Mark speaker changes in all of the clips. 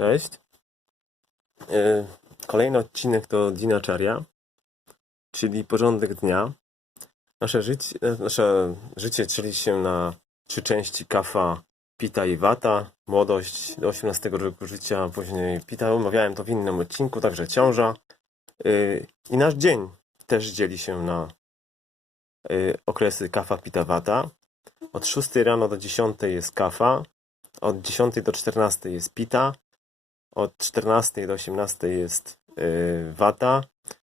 Speaker 1: Cześć. E, Kolejny odcinek to Dinaczaria, czyli porządek dnia. Nasze życie, nasze życie dzieli się na trzy części kafa, pita i wata. Młodość do 18 roku życia, później pita. Omawiałem to w innym odcinku, także ciąża. E, I nasz dzień też dzieli się na e, okresy kafa, pita, wata. Od 6 rano do 10 jest kafa, od 10 do 14 jest pita, od 14 do 18 jest yy, wata.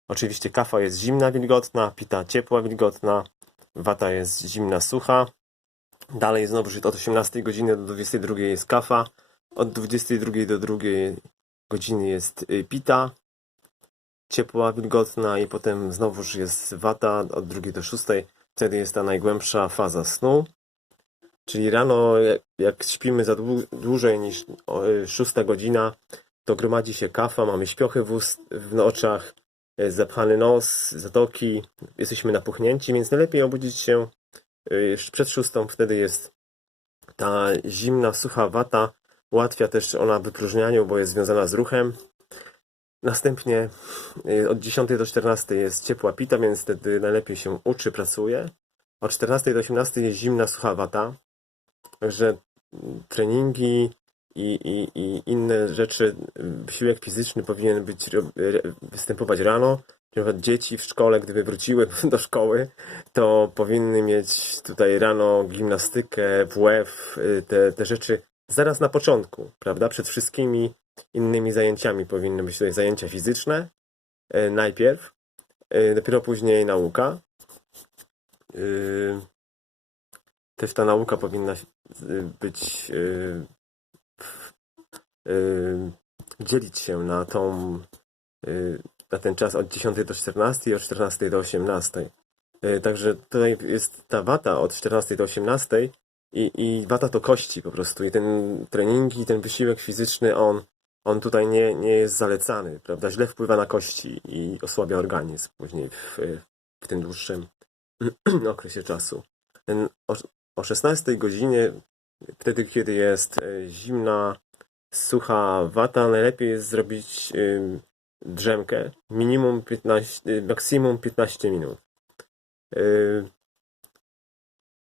Speaker 1: Oczywiście kafa jest zimna, wilgotna, pita ciepła, wilgotna, wata jest zimna, sucha. Dalej znowu od 18 godziny do 22 jest kafa, od 22 do 2 godziny jest y, pita, ciepła, wilgotna i potem znowuż jest wata od 2 do 6. Wtedy jest ta najgłębsza faza snu. Czyli rano, jak- jak śpimy za dłu- dłużej niż o, y, szósta godzina, to gromadzi się kafa, mamy śpiochy w, ust, w oczach, y, zapchany nos, zatoki, jesteśmy napuchnięci, więc najlepiej obudzić się y, przed szóstą, wtedy jest ta zimna, sucha wata, ułatwia też ona wypróżnianiu, bo jest związana z ruchem. Następnie od 10 do 14 jest ciepła pita, więc wtedy najlepiej się uczy, pracuje. Od 14 do 18 jest zimna, sucha wata. Mm, treningi i, i, i inne rzeczy, wysiłek fizyczny powinien być, występować rano. Na przykład dzieci w szkole, gdyby wróciły do szkoły, to powinny mieć tutaj rano gimnastykę, WF, y, te, te rzeczy zaraz na początku, prawda? Przed wszystkimi innymi zajęciami powinny być tutaj zajęcia fizyczne y, najpierw, y, dopiero później nauka. Też ta nauka powinna być y, y, dzielić się na tą y, na ten czas od 10 do 14 i od 14 do 18. Y, Także tutaj jest ta wata od 14 do 18 i, i wata to kości po prostu i ten treningi, ten wysiłek fizyczny on, on tutaj nie, nie jest zalecany, prawda? Źle wpływa na kości i osłabia organizm później w, w tym dłuższym okresie czasu. Ten o, o 16 godzinie, wtedy kiedy jest e, zimna, sucha wata, najlepiej jest zrobić drzemkę, minimum 15, y, maksimum 15 minut. Y,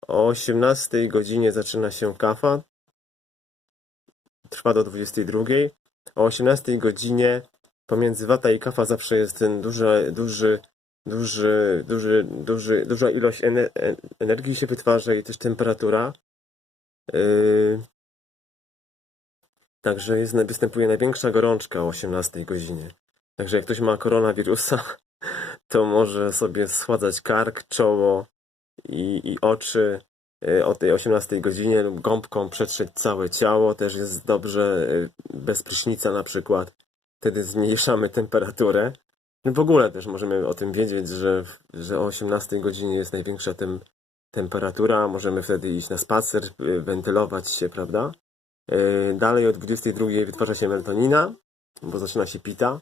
Speaker 1: O 18 godzinie zaczyna się kafa, trwa do 22. O 18 godzinie pomiędzy wata i kafa zawsze jest ten duży, duży, duży, duży, duży, duża ilość e- energii się wytwarza i też temperatura. Yy, Także jest, występuje największa gorączka o 18 godzinie. Także jak ktoś ma koronawirusa, to może sobie schładzać kark, czoło i, i oczy y, o tej 18 godzinie lub gąbką przetrzeć całe ciało. Też jest dobrze y, bez prysznica na przykład. Wtedy zmniejszamy temperaturę. No W ogóle też możemy o tym wiedzieć, że, że o 18 godzinie jest największa tem, temperatura. Możemy wtedy iść na spacer, y, wentylować się, prawda? Yy, Dalej o 22 wytwarza się meltonina, bo zaczyna się pita.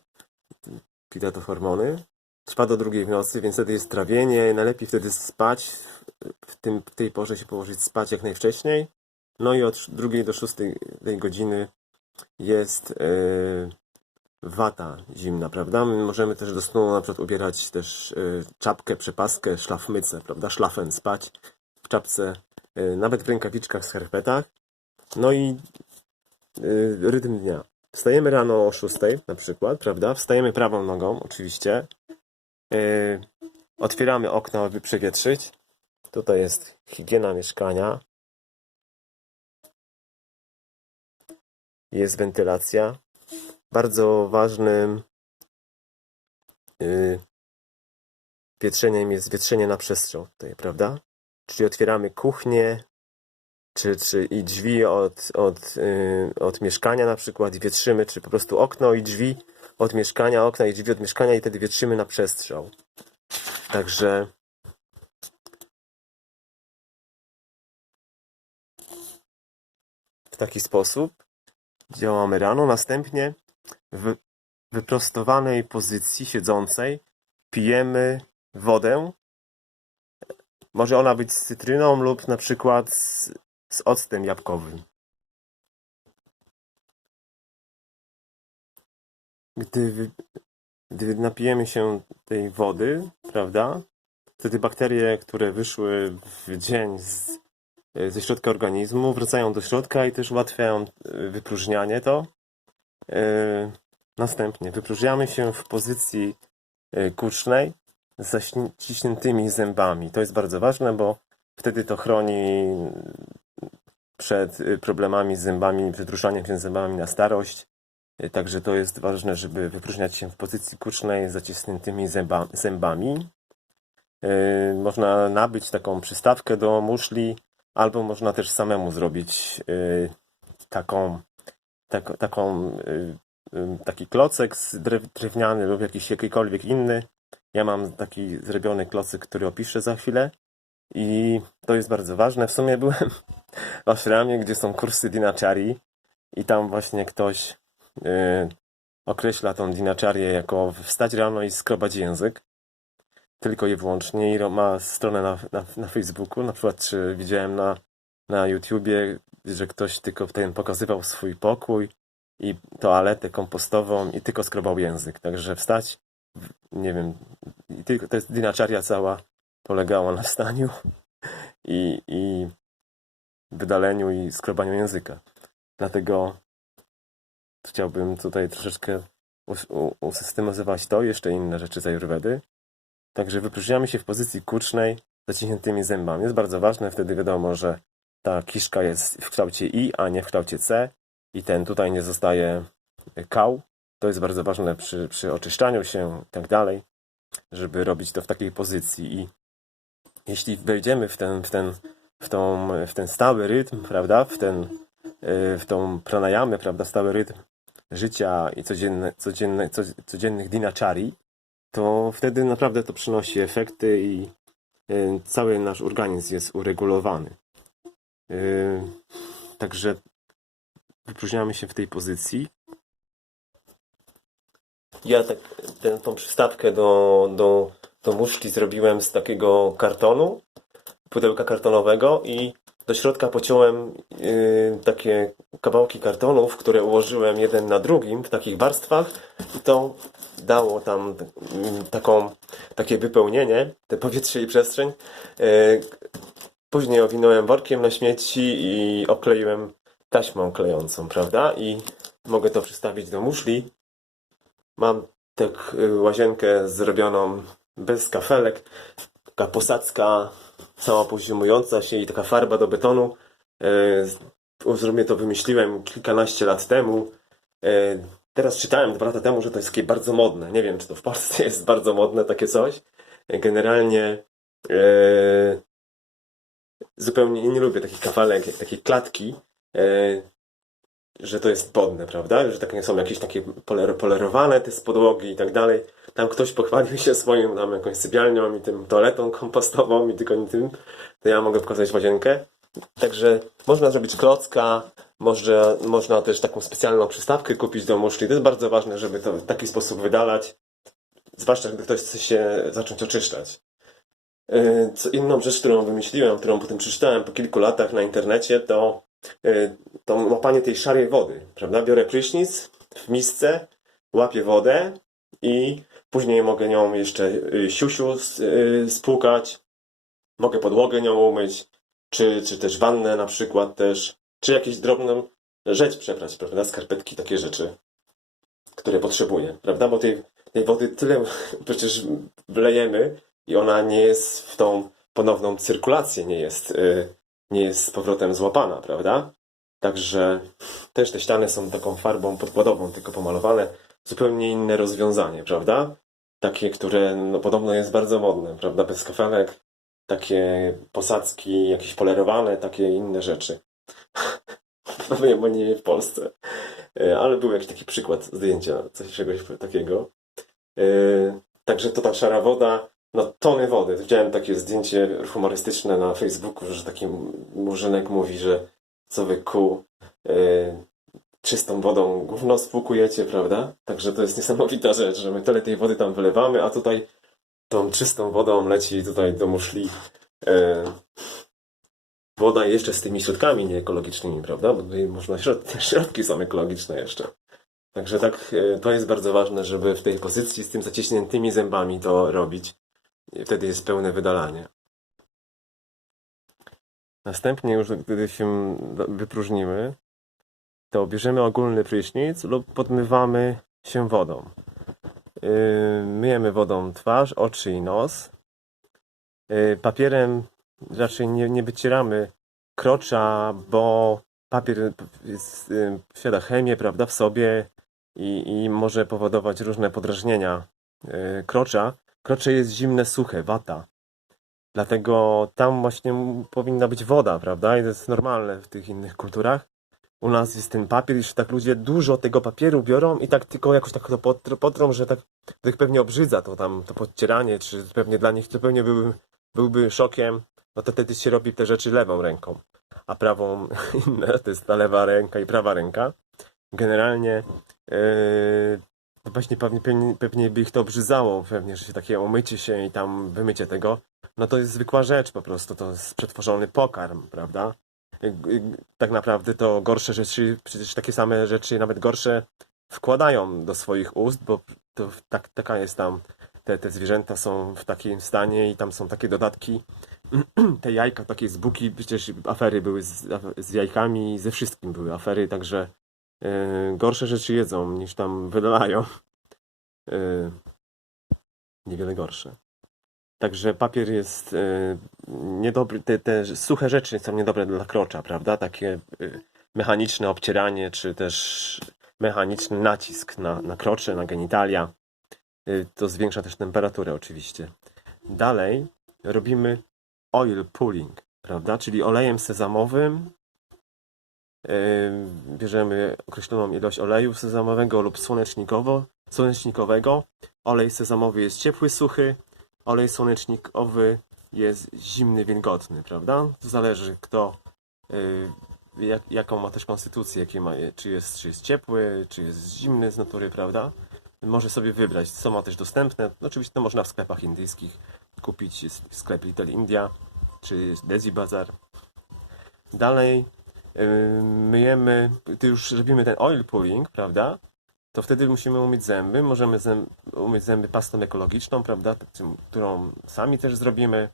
Speaker 1: Pita to hormony. Trwa do drugiej w nocy, więc wtedy jest trawienie. Najlepiej wtedy spać. W, tym, w tej porze się położyć spać jak najwcześniej. No i od drugiej do szóstej tej godziny jest yy, wata zimna, prawda? My możemy też do snu na przykład ubierać też yy, czapkę, przepaskę, szlafmycę, prawda? Szlafen spać w czapce, yy, nawet w rękawiczkach, skarpetach. No i y, rytm dnia. Wstajemy rano o 6 na przykład, prawda? Wstajemy prawą nogą, oczywiście. Y, otwieramy okno, aby przewietrzyć. Tutaj jest higiena mieszkania. Jest wentylacja. Bardzo ważnym y, wietrzeniem jest wietrzenie na przestrzał tutaj, prawda? Czyli otwieramy kuchnię, czy, czy i drzwi od, od, y, od mieszkania na przykład i wietrzymy, czy po prostu okno i drzwi od mieszkania, okna i drzwi od mieszkania i wtedy wietrzymy na przestrzał. Także w taki sposób działamy rano. Następnie wyprostowanej pozycji siedzącej pijemy wodę. Może ona być z cytryną lub na przykład z, z octem jabłkowym. gdy, wy- gdy napijemy się tej wody, prawda, wtedy bakterie, które wyszły w dzień z, ze środka organizmu, wracają do środka i też ułatwiają e, wypróżnianie to. E, Następnie wypróżniamy się w pozycji e, kucznej z zaciśniętymi zębami. To jest bardzo ważne, bo wtedy to chroni przed y, problemami z zębami, przed ruszaniem się zębami na starość. Y, Także to jest ważne, żeby wypróżniać się w pozycji kucznej z zacisniętymi zęba, zębami. Y, Można nabyć taką przystawkę do muszli, albo można też samemu zrobić y, taką, tak, taką, y, y, taki klocek drewniany lub jakiś jakikolwiek inny. Ja mam taki zrobiony klocyk, który opiszę za chwilę. I to jest bardzo ważne. W sumie byłem w ashramie, gdzie są kursy dinachari i tam właśnie ktoś y, określa tą dinaczarię jako wstać rano i skrobać język. Tylko i wyłącznie. I ma stronę na, na, na Facebooku. Na przykład czy widziałem na, na YouTubie, że ktoś tylko ten pokazywał swój pokój i toaletę kompostową i tylko skrobał język. Także wstać, nie wiem, i tylko, to jest dinaczaria cała polegała na wstaniu i, i wydaleniu i skrobaniu języka. Dlatego chciałbym tutaj troszeczkę usystematyzować to, jeszcze inne rzeczy z Ayurvedy. Także wypróżniamy się w pozycji kucznej, zaciśniętymi zębami. Jest bardzo ważne, wtedy wiadomo, że ta kiszka jest w kształcie I, a nie w kształcie C i ten tutaj nie zostaje kał. To jest bardzo ważne przy, przy oczyszczaniu się i tak dalej, żeby robić to w takiej pozycji i jeśli wejdziemy w ten, w ten, w tą, w ten stały rytm, prawda, w ten, y, w tą pranayamę, prawda, stały rytm życia i codzienne, codzienne, co, codziennych dinachari, to wtedy naprawdę to przynosi efekty i y, cały nasz organizm jest uregulowany. Y, Także wypróżniamy się w tej pozycji. Ja tak tę tą przystawkę do, do, do muszli zrobiłem z takiego kartonu, pudełka kartonowego i do środka pociąłem y, takie kawałki kartonów, które ułożyłem jeden na drugim w takich warstwach i to dało tam y, taką, takie wypełnienie, te powietrze i przestrzeń. Y, później owinąłem workiem na śmieci i okleiłem taśmą klejącą, prawda? I mogę to przystawić do muszli. Mam tak y, łazienkę zrobioną bez kafelek, taka posadzka samopoziomująca się i taka farba do betonu. E, Zrobię to wymyśliłem kilkanaście lat temu. E, Teraz czytałem dwa lata temu, że to jest takie bardzo modne. Nie wiem, czy to w Polsce jest bardzo modne takie coś. Generalnie zupełnie nie lubię takich kawalek, takiej klatki, e, że to jest modne, prawda? Że takie są jakieś takie poler, polerowane te podłogi i tak dalej. Tam ktoś pochwalił się swoim tam jakąś sypialnią i tym toaletą kompostową i tylko nie tym, to ja mogę pokazać łazienkę. Także można zrobić klocka, może, można też taką specjalną przystawkę kupić do muszli. To jest bardzo ważne, żeby to w taki sposób wydalać, zwłaszcza gdy ktoś chce się zacząć oczyszczać. Yy, Co inną rzecz, którą wymyśliłem, którą potem przeczytałem po kilku latach na internecie, to, yy, to łapanie tej szarej wody, prawda? Biorę prysznic w misce, łapię wodę i później mogę nią jeszcze yy, siusiu yy, spłukać, mogę podłogę nią umyć, czy, czy też wannę na przykład też, czy jakąś drobną rzecz przebrać, prawda? Skarpetki, takie rzeczy, które potrzebuję, prawda? Bo tej, tej wody tyle przecież wlejemy i ona nie jest w tą ponowną cyrkulację, nie jest, y, nie jest z powrotem złapana, prawda? Także też te ściany są taką farbą podkładową, tylko pomalowane. Zupełnie inne rozwiązanie, prawda? Takie, które no, podobno jest bardzo modne, prawda? Bez kafelek, takie posadzki, jakieś polerowane, takie inne rzeczy. No wiem, bo nie w Polsce. E, Ale był jakiś taki przykład zdjęcia, coś czegoś takiego. E, Także to ta szara woda, no tony wody. Widziałem takie zdjęcie humorystyczne na Facebooku, że taki murzynek mówi, że co wy ku e, czystą wodą gówno spłukujecie, prawda? Także to jest niesamowita rzecz, że my tyle tej wody tam wylewamy, a tutaj tą czystą wodą leci tutaj do muszli e, woda jeszcze z tymi środkami nieekologicznymi, prawda? Bo tutaj można środ- środki są ekologiczne jeszcze. Także tak, e, to jest bardzo ważne, żeby w tej pozycji z tym zaciśniętymi zębami to robić. I wtedy jest pełne wydalanie. Następnie już gdy się wypróżnimy, to bierzemy ogólny prysznic lub podmywamy się wodą. Yy, Myjemy wodą twarz, oczy i nos. Yy, Papierem raczej nie, nie wycieramy krocza, bo papier jest, yy, posiada chemię, prawda, w sobie i, i może powodować różne podrażnienia yy, krocza. Krocze jest zimne, suche, wata. Dlatego tam właśnie powinna być woda, prawda? I to jest normalne w tych innych kulturach. U nas jest ten papier, już tak ludzie dużo tego papieru biorą i tak tylko jakoś tak to potr- potrą, że tak to ich pewnie obrzydza to tam, to podcieranie, czy pewnie dla nich to pewnie byłby, byłby szokiem. No to wtedy się robi te rzeczy lewą ręką, a prawą inne, to jest ta lewa ręka i prawa ręka. Generalnie yy, właśnie pewnie, pewnie, pewnie by ich to obrzydzało, pewnie, że się takie umycie się i tam wymycie tego. No to jest zwykła rzecz po prostu, to jest przetworzony pokarm, prawda? Y- y- Tak naprawdę to gorsze rzeczy, przecież takie same rzeczy, nawet gorsze, wkładają do swoich ust, bo to tak, taka jest tam, te, te zwierzęta są w takim stanie i tam są takie dodatki. Te jajka, takie z buki, przecież afery były z, z jajkami, ze wszystkim były afery, także gorsze rzeczy jedzą niż tam wydalają. Y, niewiele gorsze. Także papier jest y, niedobry, te, te suche rzeczy są niedobre dla krocza, prawda? Takie mechaniczne obcieranie, czy też mechaniczny nacisk na, na krocze, na genitalia. To zwiększa też temperaturę oczywiście. Dalej robimy oil pulling, prawda? Czyli olejem sezamowym bierzemy określoną ilość oleju sezamowego lub słonecznikowo, słonecznikowego. Olej sezamowy jest ciepły, suchy, olej słonecznikowy jest zimny, wilgotny, prawda? To zależy kto, y, jak, jaką ma też konstytucję, jakie ma, czy, jest, czy jest ciepły, czy jest zimny z natury, prawda? Może sobie wybrać, co ma też dostępne. Oczywiście to można w sklepach indyjskich kupić, sklep Little India, czy Desi Bazar. Dalej myjemy, gdy już robimy ten oil pulling, prawda? to wtedy musimy umyć zęby. Możemy zęb, umyć zęby pastą ekologiczną, prawda, którą sami też zrobimy.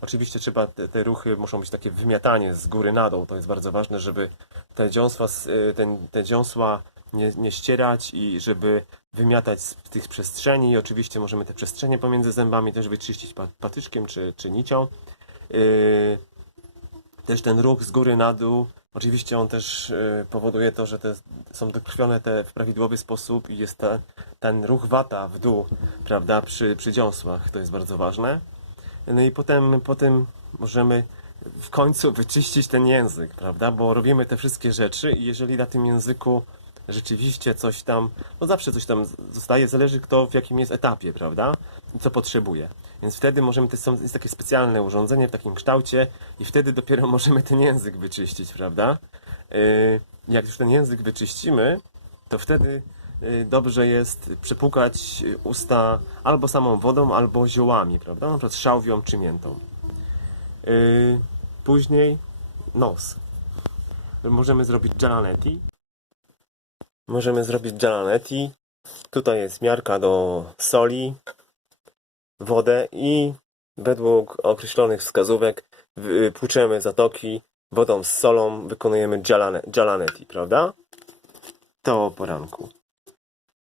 Speaker 1: Oczywiście trzeba, te, te ruchy muszą być takie wymiatanie z góry na dół. To jest bardzo ważne, żeby te dziąsła, y, ten, te dziąsła nie, nie ścierać i żeby wymiatać z tych przestrzeni. I oczywiście możemy te przestrzenie pomiędzy zębami też wyczyścić pa- patyczkiem czy, czy nicią. Yy, też ten ruch z góry na dół, oczywiście on też y, powoduje to, że te są dokrwione te w prawidłowy sposób i jest ta, ten ruch wata w dół, prawda, przy, przy dziąsłach, to jest bardzo ważne. No i potem, potem możemy w końcu wyczyścić ten język, prawda, bo robimy te wszystkie rzeczy i jeżeli na tym języku rzeczywiście coś tam, no zawsze coś tam zostaje, zależy kto w jakim jest etapie, prawda, i co potrzebuje. Więc wtedy możemy, to są- jest takie specjalne urządzenie w takim kształcie i wtedy dopiero możemy ten język wyczyścić, prawda. Yy, Jak już ten język wyczyścimy, to wtedy yy, dobrze jest przepłukać usta albo samą wodą, albo ziołami, prawda, na przykład szałwią czy miętą. Yy, Później nos. Możemy zrobić jalanetti. Możemy zrobić jalanetti. Tutaj jest miarka do soli, wodę i według określonych wskazówek wy- płuczemy zatoki wodą z solą, wykonujemy jalane, jalanetti, prawda? To o poranku.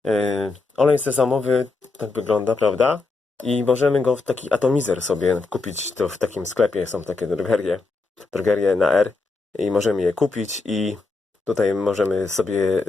Speaker 1: Yy, olej sezamowy tak wygląda, prawda? I możemy go w taki atomizer sobie kupić. To w takim sklepie są takie drogerie, drogerie na R i możemy je kupić i tutaj możemy sobie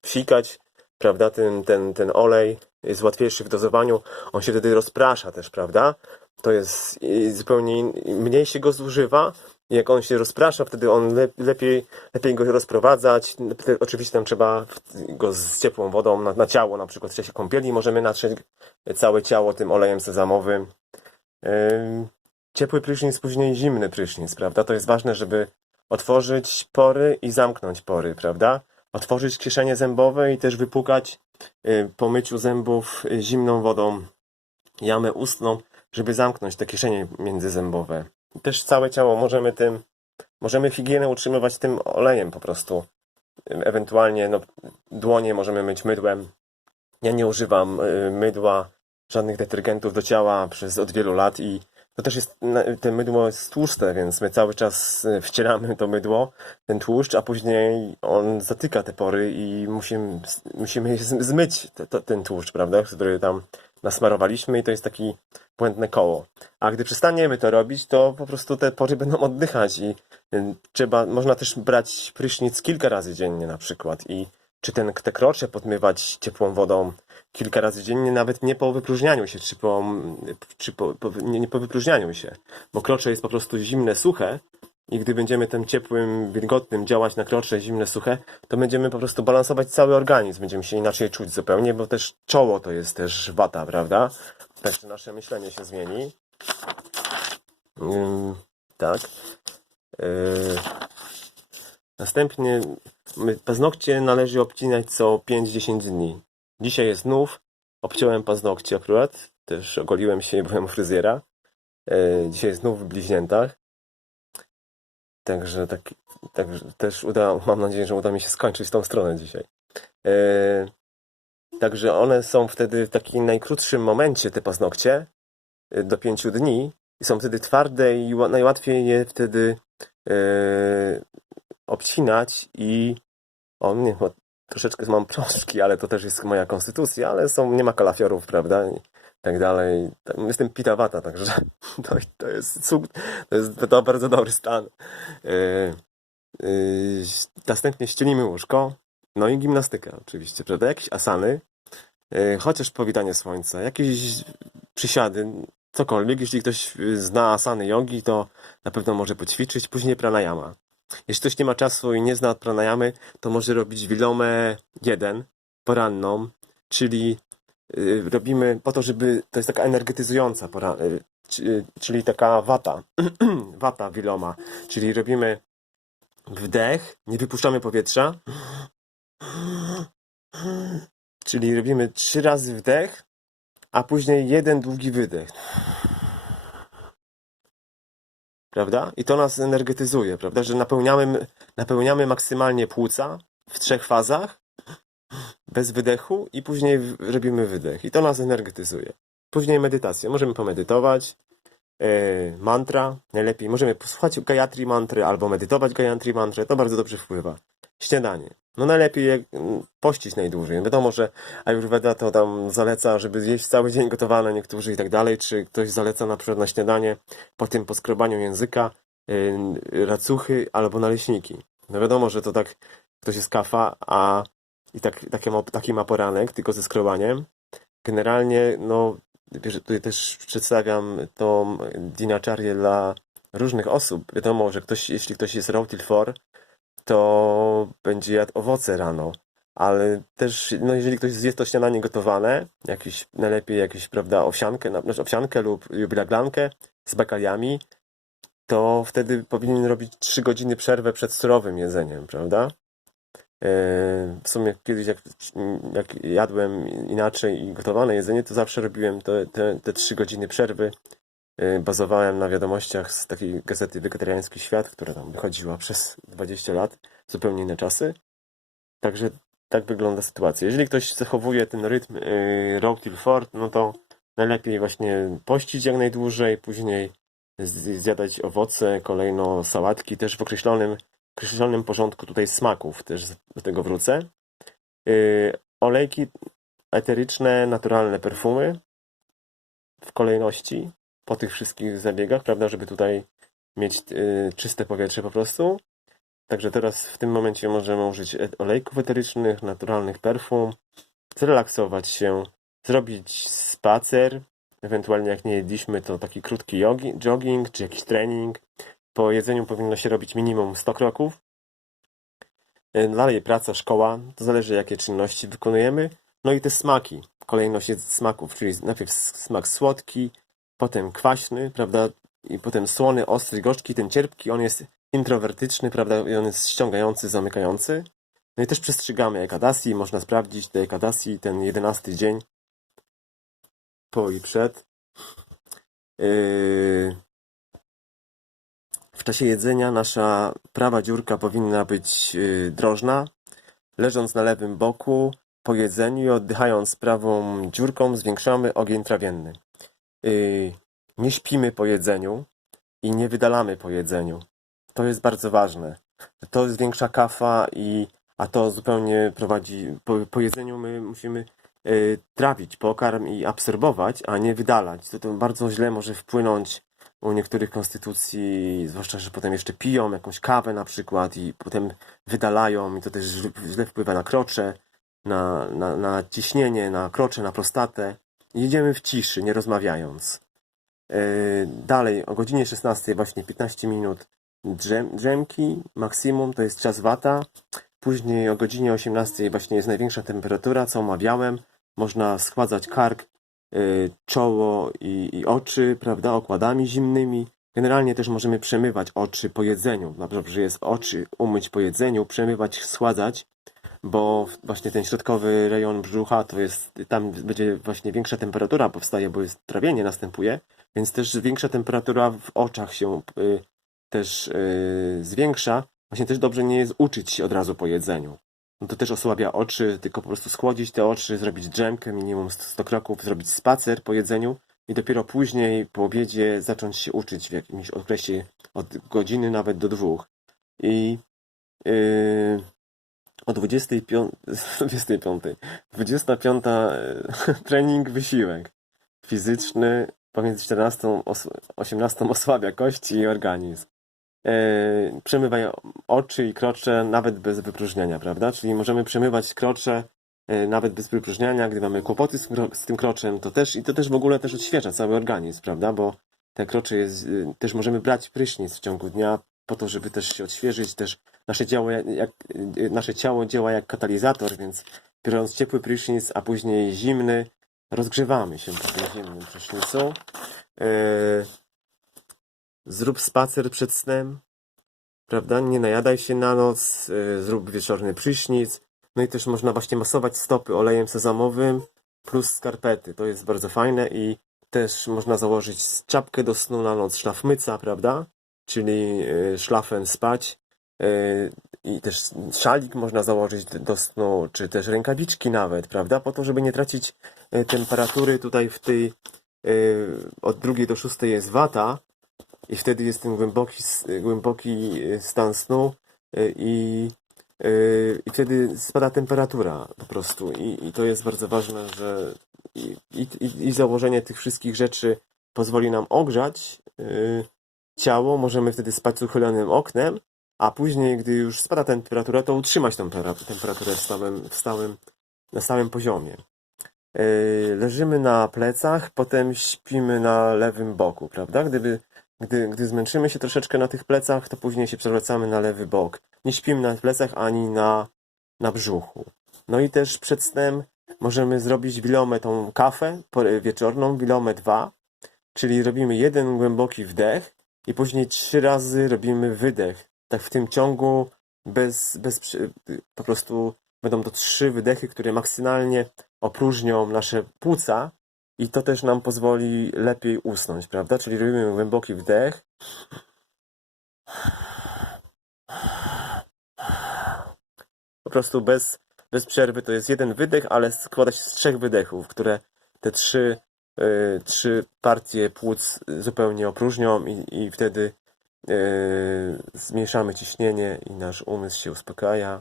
Speaker 1: psikać, prawda? Ten, ten, ten olej jest łatwiejszy w dozowaniu. On się wtedy rozprasza też, prawda? To jest zupełnie mniej się go zużywa. Jak on się rozprasza, wtedy on le, lepiej, lepiej go rozprowadzać. Oczywiście tam trzeba go z ciepłą wodą na, na ciało, na przykład w czasie kąpieli możemy natrzeć całe ciało tym olejem sezamowym. Ym, Ciepły prysznic, później zimny prysznic, prawda? To jest ważne, żeby otworzyć pory i zamknąć pory, prawda? Otworzyć kieszenie zębowe i też wypłukać y, po myciu zębów y, zimną wodą jamę ustną, żeby zamknąć te kieszenie międzyzębowe. Też całe ciało możemy tym, możemy higienę utrzymywać tym olejem po prostu. ewentualnie no, dłonie możemy myć mydłem. Ja nie używam y, mydła, żadnych detergentów do ciała przez od wielu lat i to też jest, te mydło jest tłuste, więc my cały czas y, wcieramy to mydło, ten tłuszcz, a później on zatyka te pory i musimy, musimy zmyć te, to, ten tłuszcz, prawda, który tam nasmarowaliśmy i to jest taki błędne koło. A gdy przestaniemy to robić, to po prostu te pory będą oddychać i y, trzeba, można też brać prysznic kilka razy dziennie na przykład i czy ten, te krocze podmywać ciepłą wodą kilka razy dziennie, nawet nie po wypróżnianiu się, czy po, czy po, po nie, nie po wypróżnianiu się, bo krocze jest po prostu zimne, suche i gdy będziemy tym ciepłym, wilgotnym działać na krocze zimne, suche, to będziemy po prostu balansować cały organizm, będziemy się inaczej czuć zupełnie, bo też czoło to jest też wata, prawda? Także nasze myślenie się zmieni. Ym, tak. Yy, następnie paznokcie należy obcinać co 5-10 dni. Dzisiaj znów. Obciąłem paznokcie akurat. Też ogoliłem się i byłem u fryzjera. Yy, dzisiaj znów w bliźniętach. Także tak, też uda, mam nadzieję, że uda mi się skończyć tą stronę dzisiaj. Yy, także one są wtedy w takim najkrótszym momencie, te paznokcie, yy, do 5 dni i są wtedy twarde i ła- najłatwiej je wtedy obcinać i on troszeczkę mam prążki, ale to też jest moja konstytucja, ale są, nie ma kalafiorów, prawda, i tak dalej. Tak, Jestem pitawata, także to, to jest cud, to jest to bardzo dobry stan. Yy, yy, następnie ścielimy łóżko, no i gimnastyka oczywiście, prawda, jakieś asany, yy, chociaż powitanie słońca, jakieś przysiady, cokolwiek. Jeśli ktoś zna asany jogi, to na pewno może poćwiczyć. Później pranayama. Jeśli ktoś nie ma czasu i nie zna pranayamy, to może robić wilomę 1 poranną, czyli y, robimy po to, żeby to jest taka energetyzująca pora, y, czy- czyli taka wata, wata wiloma, czyli robimy wdech, nie wypuszczamy powietrza, czyli robimy trzy razy wdech, a później jeden długi wydech. Prawda? I to nas energetyzuje, prawda? Że napełniamy, napełniamy maksymalnie płuca w trzech fazach, bez wydechu i później robimy wydech. I to nas energetyzuje. Później medytacja. Możemy pomedytować, e, mantra, najlepiej. Możemy posłuchać Gayatri mantry albo medytować Gayatri mantrę. To bardzo dobrze wpływa. Śniadanie. No najlepiej jak, mm, pościć najdłużej. Wiadomo, że Ayurveda to tam zaleca, żeby zjeść cały dzień gotowane niektórzy i tak dalej, czy ktoś zaleca na przykład na śniadanie po tym poskrobaniu języka yy, racuchy albo naleśniki. No wiadomo, że to tak ktoś jest kafa, a i tak, takie ma, taki ma poranek, tylko ze skrobaniem. Generalnie, no, tutaj też przedstawiam tą dinaczarię dla różnych osób. Wiadomo, że ktoś, jeśli ktoś jest rautil for, to będzie jadł owoce rano. Ale też, no jeżeli ktoś zje to śniadanie gotowane, jakiś, najlepiej jakieś, prawda, owsiankę, na- znaczy owsiankę lub, lub raglankę z bakaliami, to wtedy powinien robić 3 godziny przerwę przed surowym jedzeniem, prawda? Yy, W sumie kiedyś jak, jak jadłem inaczej i gotowane jedzenie, to zawsze robiłem te, te, te 3 godziny przerwy. Yy, Bazowałem na wiadomościach z takiej gazety Wegetariański Świat, która tam wychodziła przez 20 lat, zupełnie inne czasy. Także tak wygląda sytuacja. Jeżeli ktoś zachowuje ten rytm yy, till Fort, no to najlepiej właśnie pościć jak najdłużej, później zjadać owoce, kolejno sałatki, też w określonym, określonym porządku tutaj smaków, też do tego wrócę. Yy, olejki eteryczne, naturalne perfumy w kolejności po tych wszystkich zabiegach, prawda, żeby tutaj mieć yy, czyste powietrze po prostu. Także teraz w tym momencie możemy użyć e- olejków eterycznych, naturalnych perfum, zrelaksować się, zrobić spacer, ewentualnie jak nie jedliśmy, to taki krótki jogi, jogging czy jakiś trening. Po jedzeniu powinno się robić minimum 100 kroków. E, Dalej praca, szkoła, to zależy jakie czynności wykonujemy. No i te smaki, kolejność smaków, czyli najpierw smak słodki, potem kwaśny, prawda, i potem słony, ostry, gorzki, ten cierpki, on jest introwertyczny, prawda, i on jest ściągający, zamykający. No i też przestrzegamy Ekadasi, można sprawdzić te Ekadasi, ten jedenasty dzień po i przed. Yy, W czasie jedzenia nasza prawa dziurka powinna być yy, drożna, leżąc na lewym boku po jedzeniu i oddychając prawą dziurką zwiększamy ogień trawienny. Yy, nie śpimy po jedzeniu i nie wydalamy po jedzeniu. To jest bardzo ważne. To zwiększa kafa i a to zupełnie prowadzi po, po jedzeniu my musimy y, trawić pokarm i absorbować, a nie wydalać. To, to bardzo źle może wpłynąć u niektórych konstytucji, zwłaszcza, że potem jeszcze piją jakąś kawę na przykład i potem wydalają i to też źle wpływa na krocze, na, na, na ciśnienie, na krocze, na prostatę. Jedziemy w ciszy, nie rozmawiając. Yy, Dalej, o godzinie 16 właśnie 15 minut drzem, drzemki, maksimum to jest czas wata. Później o godzinie 18 właśnie jest największa temperatura, co omawiałem. Można schładzać kark, yy, czoło i, i oczy, prawda, okładami zimnymi. Generalnie też możemy przemywać oczy po jedzeniu. Na przykład, że jest oczy umyć po jedzeniu, przemywać, schładzać, bo właśnie ten środkowy rejon brzucha to jest, tam będzie właśnie większa temperatura powstaje, bo jest trawienie następuje, więc też większa temperatura w oczach się y, też y, zwiększa. Właśnie też dobrze nie jest uczyć się od razu po jedzeniu. No to też osłabia oczy, tylko po prostu schłodzić te oczy, zrobić drzemkę, minimum 100 kroków, zrobić spacer po jedzeniu i dopiero później po obiedzie zacząć się uczyć w jakimś okresie od godziny nawet do dwóch. I yy, o 25, 25, 25 e, trening, wysiłek fizyczny pomiędzy 14 a 18 osłabia kości i organizm. E, przemywaj oczy i krocze nawet bez wypróżniania, prawda? Czyli możemy przemywać krocze e, nawet bez wypróżniania, gdy mamy kłopoty z, z tym kroczem, to też i to też w ogóle też odświeża cały organizm, prawda? Bo te krocze jest, y, też możemy brać prysznic w ciągu dnia po to, żeby też się odświeżyć, też nasze ciało, jak, nasze ciało działa jak katalizator, więc biorąc ciepły prysznic, a później zimny, rozgrzewamy się po tym zimnym prysznicu. E, Zrób spacer przed snem, prawda? Nie najadaj się na noc, y, zrób wieczorny prysznic. No i też można właśnie masować stopy olejem sezamowym plus skarpety. To jest bardzo fajne i też można założyć czapkę do snu na noc, szlafmyca, prawda? Czyli y, szlafen spać. Y, I też szalik można założyć do- snu, czy też rękawiczki nawet, prawda? Po to, żeby nie tracić y, temperatury. Tutaj w tej y, od drugiej do szóstej jest wata, i wtedy jest ten głęboki, głęboki stan snu i, i wtedy spada temperatura po prostu. I, i to jest bardzo ważne, że i, i, i założenie tych wszystkich rzeczy pozwoli nam ogrzać ciało, możemy wtedy spać z uchylonym oknem, a później, gdy już spada temperatura, to utrzymać tempera- temperaturę w stałym, w stałym, na stałym poziomie. Y, Leżymy na plecach, potem śpimy na lewym boku, prawda? Gdyby gdy, gdy zmęczymy się troszeczkę na tych plecach, to później się przewracamy na lewy bok. Nie śpimy na plecach ani na, na brzuchu. No i też przed snem możemy zrobić wilomę tą kawę po- wieczorną, wilomę 2, czyli robimy jeden głęboki wdech i później trzy razy robimy wydech. Tak w tym ciągu bez, bez po prostu będą to trzy wydechy, które maksymalnie opróżnią nasze płuca i to też nam pozwoli lepiej usnąć, prawda? Czyli robimy głęboki wdech. Po prostu bez, bez przerwy to jest jeden wydech, ale składa się z trzech wydechów, które te trzy, y, trzy partie płuc zupełnie opróżnią i, i wtedy y, zmniejszamy ciśnienie i nasz umysł się uspokaja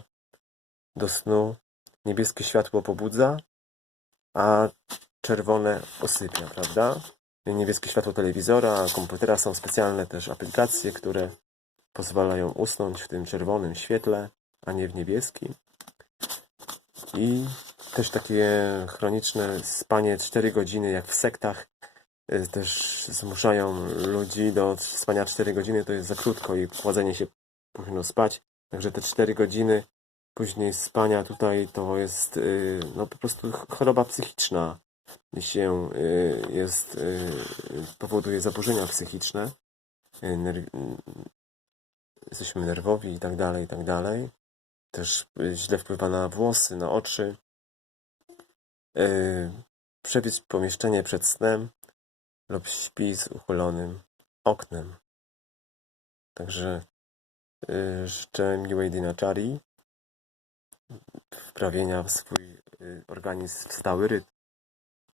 Speaker 1: do snu. Niebieskie światło pobudza, a czerwone osypia, prawda? Niebieskie światło telewizora, komputera są specjalne też aplikacje, które pozwalają usnąć w tym czerwonym świetle, a nie w niebieskim. I też takie chroniczne spanie 4 godziny, jak w sektach, też zmuszają ludzi do spania 4 godziny, to jest za krótko i kładzenie się powinno spać. Także te 4 godziny później spania tutaj to jest y, no po prostu ch- choroba psychiczna się y, jest y, powoduje zaburzenia psychiczne y, y, jesteśmy nerwowi i tak dalej i tak dalej. Też y, źle wpływa na włosy, na oczy. Y, przewiedź pomieszczenie przed snem lub śpi z uchylonym oknem także y, życzę miłej wprawienia w swój y, organizm w stały rytm.